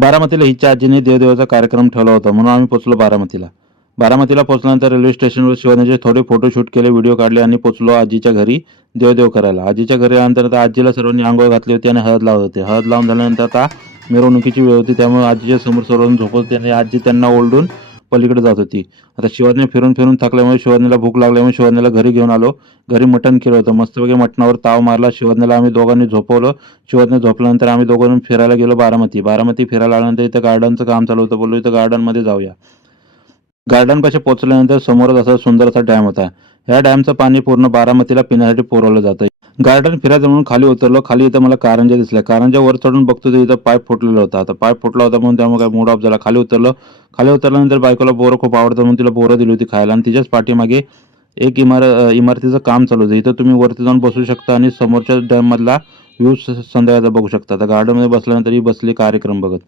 बारामतीला हिच्या आजीने देवदेवाचा कार्यक्रम ठेवला होता म्हणून आम्ही पोचलो बारामतीला. बारामतीला पोचल्यानंतर रेल्वे स्टेशनवर शिवानीचे थोडे फोटो शूट केले, व्हिडिओ काढले आणि पोचलो आजीच्या घरी देवदेव करायला. आजीच्या घरी आल्यानंतर आता आजीला सर्वांनी आंघोळ घातली होती आणि हळद लावत होते. हळद लावून झाल्यानंतर आता मिरवणुकीची वेळ होती, त्यामुळे आजीच्या समोर सर्वांनी झोपत होते आणि आजी त्यांना ओरडून पलीकडे जात होती. आता शिवानी फिरून फिरून थकल्यामुळे शिवानीला भूक लागल्यामुळे शिवानीला घरी घेऊन आलो. घरी मटण केलं होतं. मस्तपैकी मटणावर ताव मारला. शिवानीला आम्ही दोघांनी झोपवलं. शिवानी झोपल्यानंतर आम्ही दोघांनी फिरायला गेलो बारामती फिरायला आल्यानंतर इथं गार्डनचं काम चालू होतं. बोललो इथं गार्डनमध्ये जाऊया. गार्डन पाशी पोहोचल्यानंतर समोरच असा सुंदरसा डॅम होता. या डॅमचं पाणी पूर्ण बारामतीला पिण्यासाठी पुरवलं जातं. गार्डन फिरायचं म्हणून खाली उतरलो. खाली इथं मला कारंजा दिसल्या. कारंजा वर चढून बघतो तर इथं पाईप फुटलेला होता. आता पाईप फुटला होता म्हणून त्यामुळे काय मूड ऑफ झाला. खाली उतरलो. खाली उतरल्यानंतर बायकोला बोरं खूप आवडतं म्हणून तिला बोरं दिली होती खायला आणि तिच्याच पाठीमागे एक इमारतीचं काम चालू होतं. इथं तुम्ही वरती जाऊन बसू शकता आणि समोरच्या डॅम मधला व्ह्यू संध्याकाळचा बघू शकता. आता गार्डनमध्ये बसल्यानंतर ही बसली कार्यक्रम बघत.